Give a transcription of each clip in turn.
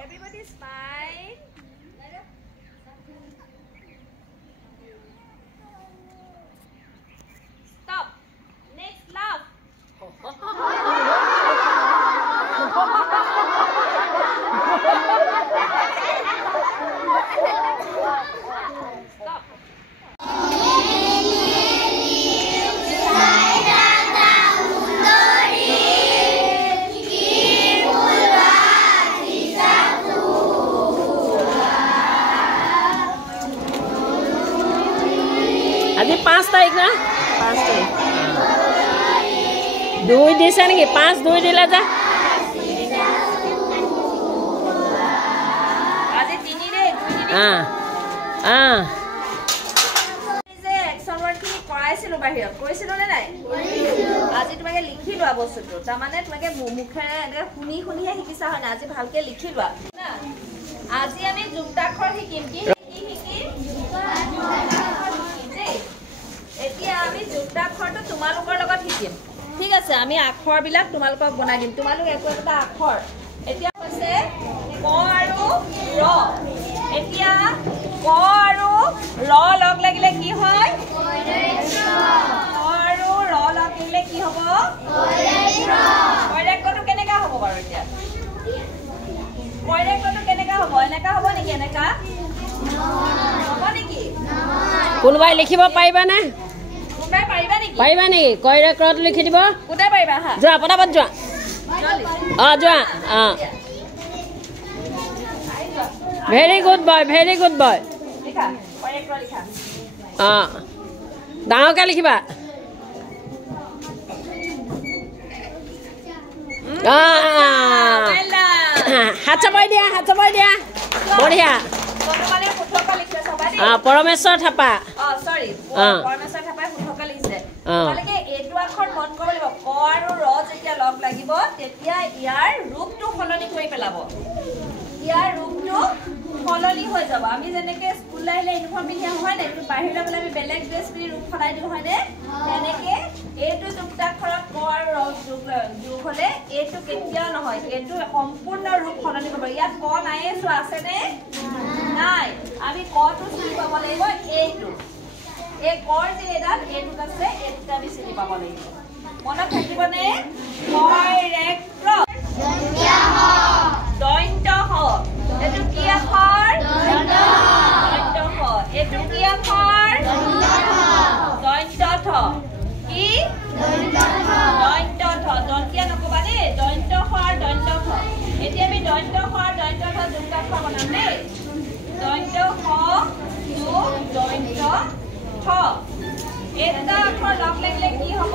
Everybody smile. Stop. Next laugh. Stop. আজি 5 তাৰিখ না 5 তাৰিখ 2 দিছে নেকি 5 2 দিলে যা আজি 3 ৰে 2 যে এক্সন ওয়াৰ্ড কি কৰাইছিলো বাহিৰত কৈছিলো নে নাই আজি তোমাকে লিখি লোৱা বস্তুটো তাৰমানে তোমাকে মুখেৰে এনে শুনি শুনিহে শিকিছা হয় না আজি ভালকে লিখি লোৱা না আজি আমি যুক্তাক্ষৰ শিকিম কি এতিয়া আমি যুক্তাক্ষৰটো তোমালোকৰ লগত শিকিম ঠিক আছে আমি আখৰবিলাক তোমালোকক বনাই দিম তোমালোক এটা আখৰ এতিয়া হৈছে ক আৰু ৰ এতিয়া ক আৰু ৰ লগ লাগিলে কি হয় ক আৰু ৰ লগ লাগিলে কি হ'ব কৈৰেক্টটো কেনেকা হ'ব বাৰু এতিয়া কৈৰেক্টটো কেনেকা হ'ব এনেকা হ'ব নেকি এনেকা হ'ব নেকি কোনোবাই লিখিব পাৰিবা না কোনোবাই পাৰিবা নেকি পাৰিবা নেকি কৈৰেক্টত লিখি দিব কোনোবাই পাৰিবা হা যোৱা পটাপট যোৱা যোৱা ভেৰি গুড বয় লিখা কৈৰেক্ট লিখা ডাঙৰকে লিখিবা হাত চাপাই দিয়া বঢ়িয়া পৰমেশ্বৰ থাপা সৰি পৰমেশ্বৰ থাপাই শুদ্ধকৈ লিখিছে তোমালোকে এইটো আখৰ মন কৰিব লাগিব ক আৰু ৰ যেতিয়া লগ লাগিব তেতিয়া ইয়াৰ ৰূপটো সলনি কৰি পেলাব ইয়াৰ ৰূপটো সলনি হৈ যাব আমি যেনেকে স্কুল আহিলে ইউনিফৰ্ম পিন্ধি আহোঁ হয় নে বাহিৰলৈ গ'লে আমি বেলেগ ড্ৰেছ পিন্ধি ৰূপ সলাই দিওঁ হয়নে তেনেকে এইটো যুক্তাক্ষৰত ক আৰু ৰ যোগ হ'লে এইটো কেতিয়াও নহয় এইটো সম্পূৰ্ণ ৰূপ সলনি কৰিব ইয়াত ক নাইয়ে চোৱা আছেনে নাই আমি কটো চিনি পাব লাগিব এইটো এই কৰ যে এডাল এইটোত আছে এইটোত আমি চিনি পাব লাগিব মনত থাকিবনে কৈৰেক্ট দন্ত হ এইটো কি আখৰ দন্ত হ এইটো কি আখৰ দন্ত থ কি দন্ত থ দন্তিয়া নকবা দেই দন্ত হ আৰু দন্ত থ এতিয়া আমি দন্ত হ আৰু দন্ত থ যুক্তাক্ষৰ বনাম দেই দন্ত হ যোগ দন্ত থ এটা আখৰ লগ লাগিলে কি হ'ব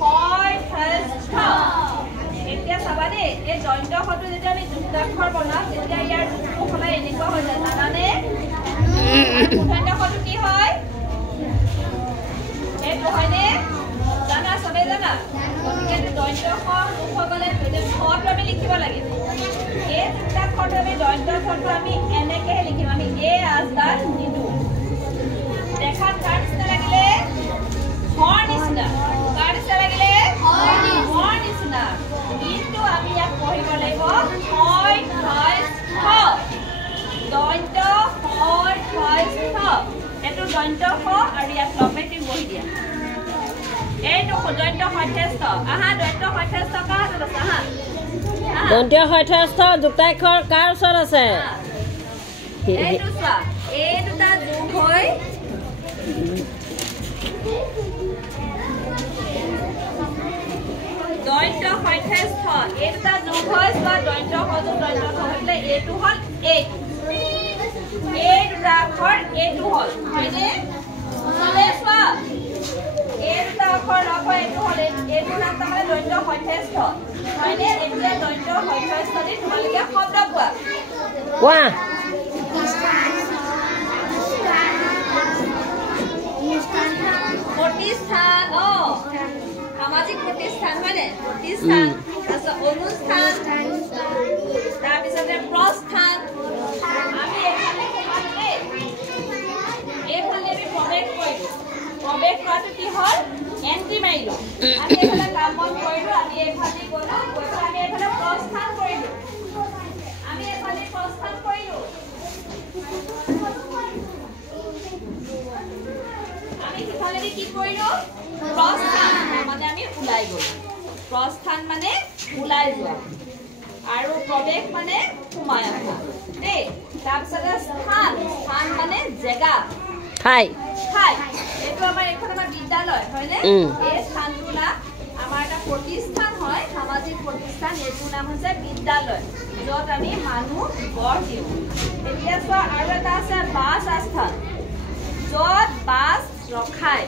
হয় ঠস্থ এতিয়া চাবা দেই এই দন্ত হটো যেতিয়া আমি যুক্তাক্ষৰ বনাম তেতিয়া ইয়াৰ ৰূপটো সলাই এনেকুৱা হৈ যায় জানানে দন্ত হটো কি হয় এইটো হয়নে জানা সবে জানা গতিকে দন্ত হ ৰূপ হৈ গ'লে থটো আমি লিখিব লাগিব এই যুক্তাক্ষৰটো আমি দন্ত থটো আমি এনেকৈহে লিখিম আমি এই আজদাল নিদিওঁ দেখাত কাৰ নিচিনা লাগিলে হৰ নিচিনা কাৰ নিচিনা লাগিলে হৰ নিচিনা কিন্তু আমি ইয়াক পঢ়িব লাগিব হয় ঠস্থ দন্ত হয় ঠস্থ এইটো দন্ত হ আৰু ইয়াত লপেটি বহি দিয়া এইটো দন্ত হঠস্থ আহা দন্ত হঠস্থ কাৰ হাতত আছে আহা দন্ত হঠস্থ যুক্তাক্ষৰ কাৰ ওচৰত আছে এইটো চোৱা এই দুটা যোগ হৈ দন্ত হঠস্থ এই দুটা যোগ হৈ চোৱা দন্ত হযোগ দন্ত থ হ'লে এইটো হ'ল এইটো এই দুটা আখৰ এইটো হ'ল হয়নে চবে চোৱা এই দুটা আখৰ লগ হৈ এইটো হলে এইটো নাম তাহলে দৈন্ত হঠেস্থ হয়নে এতিয়া দৈন্ত হঠেস্থলি তোমালোকে শব্দ কোৱা কোৱা প্ৰতিষ্ঠান সামাজিক প্ৰতিষ্ঠান হয়নে প্ৰতিষ্ঠান তাৰপিছত অনুষ্ঠান তাৰপিছতে প্ৰস্থান আমি এইফালে আমি প্ৰৱেশ কৰিলোঁ প্ৰৱেশ কৰাটো কি হ'ল এণ্ট্ৰি মাৰিলোঁ আমি এইফালে কাম বন কৰিলোঁ আমি এইফালে গ'লোঁ আমি এইফালে প্ৰস্থান কৰিলোঁ আমি এইফালে প্ৰস্থান কৰিলোঁ আমি সিফালেদি কি কৰিলোঁ প্ৰস্থান মানে আমি ওলাই গ'লোঁ প্ৰস্থান মানে ওলাই যোৱা আৰু প্ৰৱেশ মানে সোমাই অহা দেই তাৰপিছতে স্থান স্থান মানে জেগা ঠাই ঠাই এইটো আমাৰ এখন আমাৰ বিদ্যালয় হয়নে এই স্থানটোৰ নাম আমাৰ এটা প্ৰতিষ্ঠান হয় সামাজিক প্ৰতিষ্ঠান এইটোৰ নাম হৈছে বিদ্যালয় য'ত আমি মানুহ গঢ় দিওঁ এতিয়া চোৱা আৰু এটা আছে বাছ আস্থান য'ত বাছ ৰখায়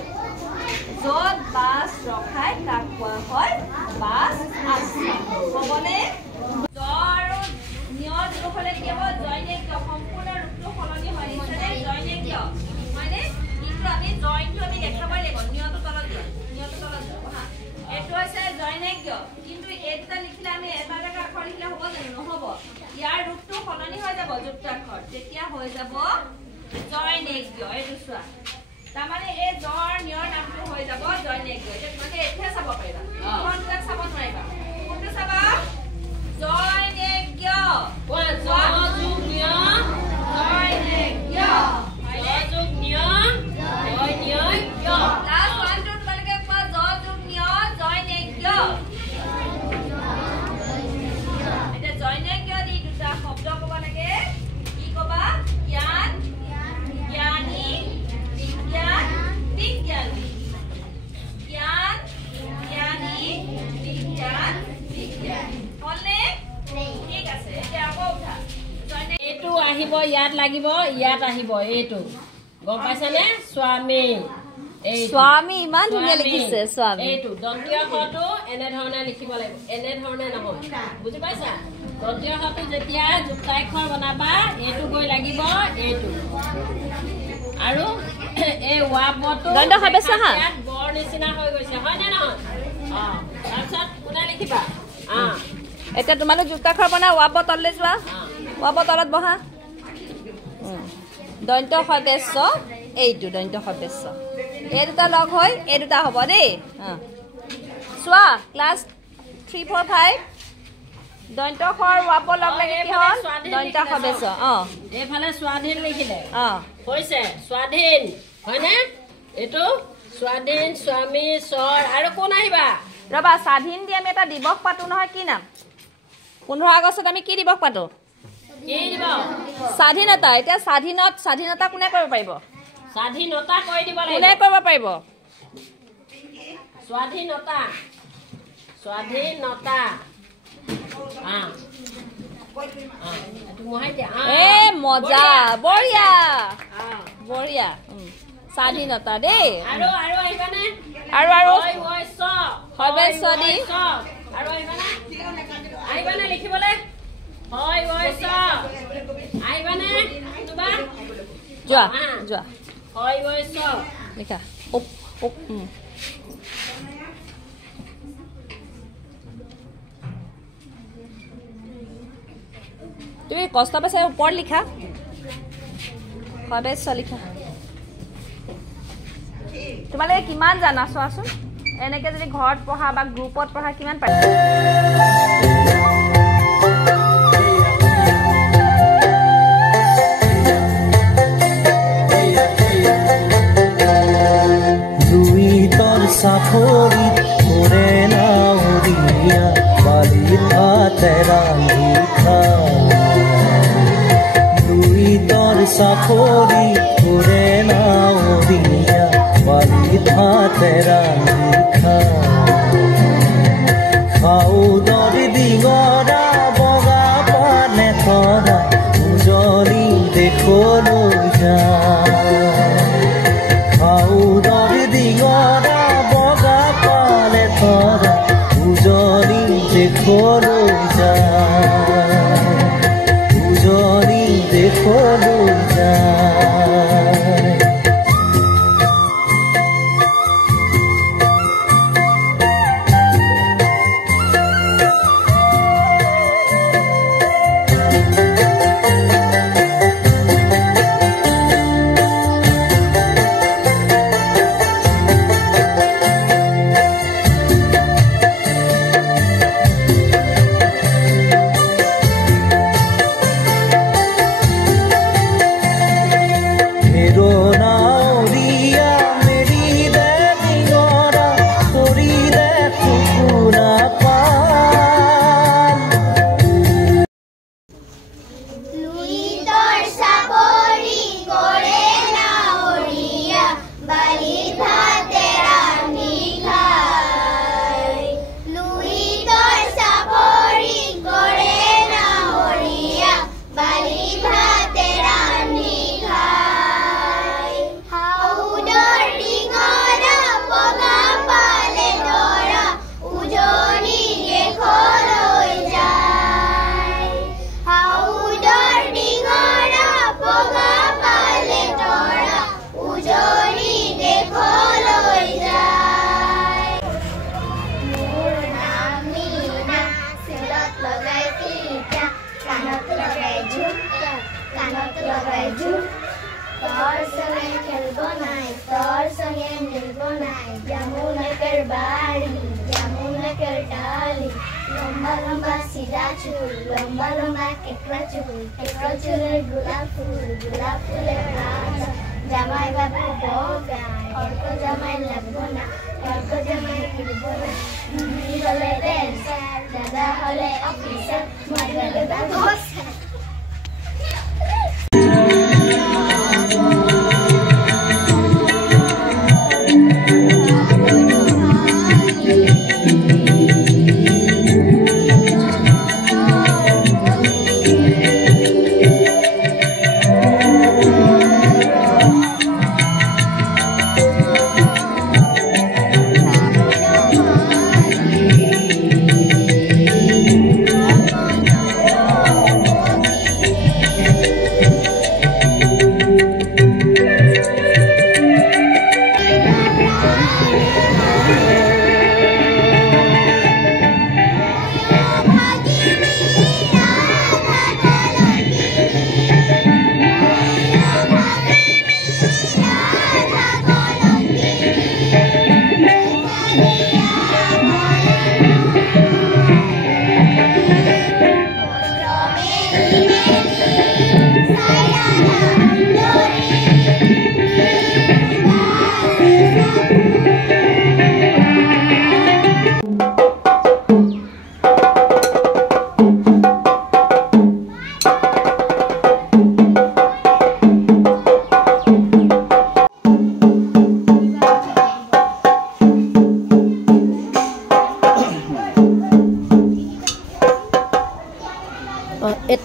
তাক কোৱা হয় বাছ আস্থান ক'বনে আৰু নিয়ৰ যিসকলে কেৱল জৈনিক সম্পূৰ্ণ ৰূপটো সলনি হয় নিশ্চয় জৈনিক হয়নে কিন্তু আমি জইনটো আমি দেখাবই লাগিব নিয়ৰটো তলত দিয়া হা এইটো হৈছে জৈনিক কিন্তু এটা লিখিলে আমি এবাৰ আখৰ লিখিলে হ'ব জানো নহ'ব ইয়াৰ ৰূপটো সলনি হৈ যাব যুক্তাক্ষৰ তেতিয়া হৈ যাব জৈনিক এইটো চোৱা তাৰমানে এই জ্বৰ নিয়ৰ নামটো হৈ যাব জৈনিক এতিয়া তোমালোকে এইটোহে চাব পাৰিবা কোনটোক চাব নোৱাৰিবা কোনটো চাবা জৈনিক আহিব ইয়াত লাগিব ইয়াত আহিব এইটো গম পাইছানে স্বামী স্বামী ইমান ধুনীয়া লিখিছে স্বামী এইটো দন্তীয় হটো এনে ধৰণে লিখিব লাগিব এনে ধৰণে নহয় বুজি পাইছা দন্তীয় হটো যেতিয়া যুক্তাক্ষৰ বনাবা এইটো গৈ লাগিব এইটো আৰু এই ৱাবটো দন্ত হবেছা হা ইয়াত বৰ নিচিনা হৈ গৈছে হয় নে নহয় তাৰপিছত কোনে লিখিবা এতিয়া তোমালোক যুক্তাক্ষৰ বনা ৱাব তললৈ যোৱা ৱাব তলত বহা দন্ত হবেছ এইটো দন্ত হবেছ এই দুটা লগ হৈ এই দুটা হ'ব দেই চোৱা ক্লাছ 3 4 5 দন্ত খৰ ৱাব লগ লাগি কি হ'ল দন্ত হবেছ এইফালে স্বাধীন লিখিলে হৈছে স্বাধীন হয়নে এইটো স্বাধীন স্বামী স্বৰ আৰু কোন আহিবা ৰবা স্বাধীন দি আমি এটা দিৱস পাতো নহয় কি নাম 15 আগষ্টত আমি কি দিৱস পাতো স্বাধীনতা এতিয়া স্বাধীনতা কোনে কৰিব পাৰিব স্বাধীনতা কৈ দিব লাগিব কোনে কৰিব পাৰিব স্বাধীনতা এটো মহাই দিয়া মজা বঢ়িয়া বঢ়িয়া স্বাধীনতা দেই আৰু আহিবানে আৰু হবেছ দি আৰু আহিবানে লিখিবলৈ হয় ওইছ আহিবানে তুবা যোৱা হয় ওইছ লিখা তুমি কষ্ট পাইছা ওপৰত লিখা হবেছ লিখা তোমালোকে কিমান জানা চোৱাচোন এনেকে যদি ঘৰত পঢ়া বা গ্ৰুপত পঢ়া কিমান পাৰি साखोरी ओरे ना ओरिया बाली था तेरा लिखा दुई तोर साखोरी ओरे ना ओरिया बाली था तेरा लिखा खाऊ दर दिगरा बगा पाने तोरा उजली देखो लो जा खाऊ दर दिगरा দেশলৈ যায় উজনি দেশলৈ যায় लंबा सीधा चूल लंबा केकड़ा चूल गुलाब फूले राजा जमाई बाबू बोगा और को जमाई लगोना और को जमाई किलबोना नी होले डांसर दादा होले ऑफिसर मगले बॉस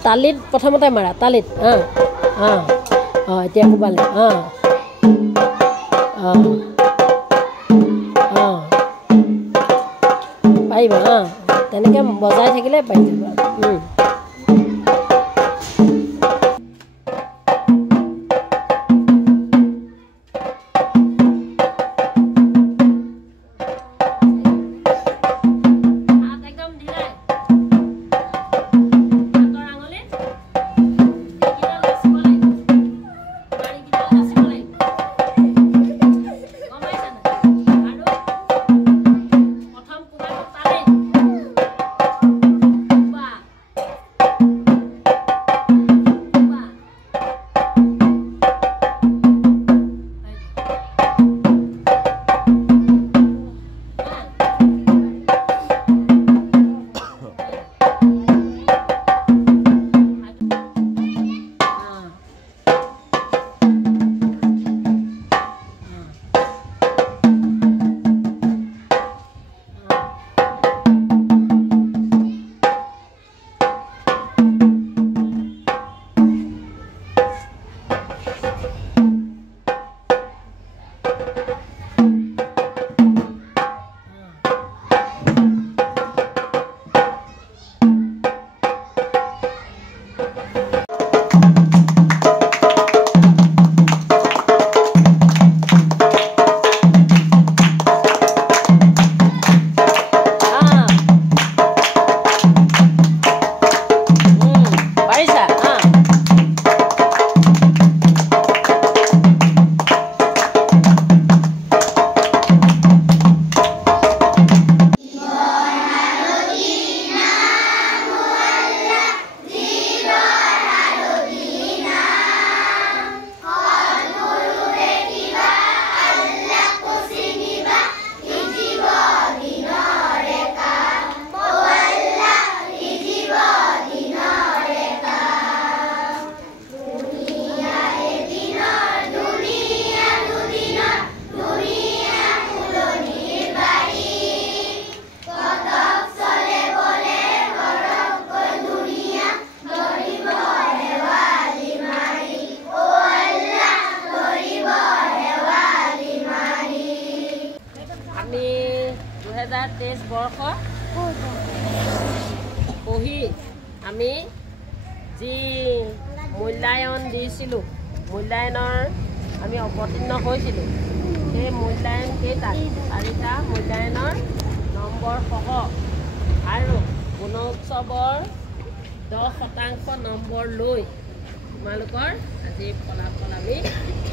तालित प्रथमते मारा तालित এতিয়া কোবালে পাৰিবা তেনেকৈ বজাই থাকিলে পাৰি যাবা 2023 বৰ্ষ পঢ়ি আমি যি মূল্যায়ন দিছিলোঁ, মূল্যায়নৰ আমি অৱতীৰ্ণ হৈছিলোঁ, সেই মূল্যায়ন কেইটাত 4টা মূল্যায়নৰ নম্বৰ সহ আৰু গুণোৎসৱৰ 10% নম্বৰ লৈ তোমালোকৰ আজি ফলাফল আমি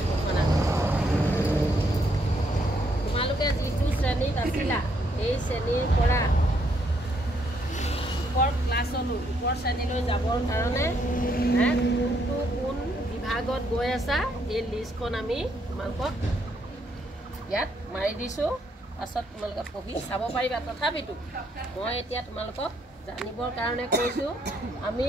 ঘোষণা কৰিম। তোমালোকে যিটো শ্ৰেণীত আছিলা সেই শ্ৰেণীৰ পৰা ওপৰ ক্লাছলৈ, ওপৰ শ্ৰেণীলৈ যাবৰ কাৰণে কোনটো কোন বিভাগত গৈ আছা এই লিষ্টখন আমি তোমালোকক ইয়াত মাৰি দিছোঁ। পাছত তোমালোকে পঢ়ি চাব পাৰিবা। তথাপিতো মই এতিয়া তোমালোকক জানিবৰ কাৰণে কৈছোঁ, আমি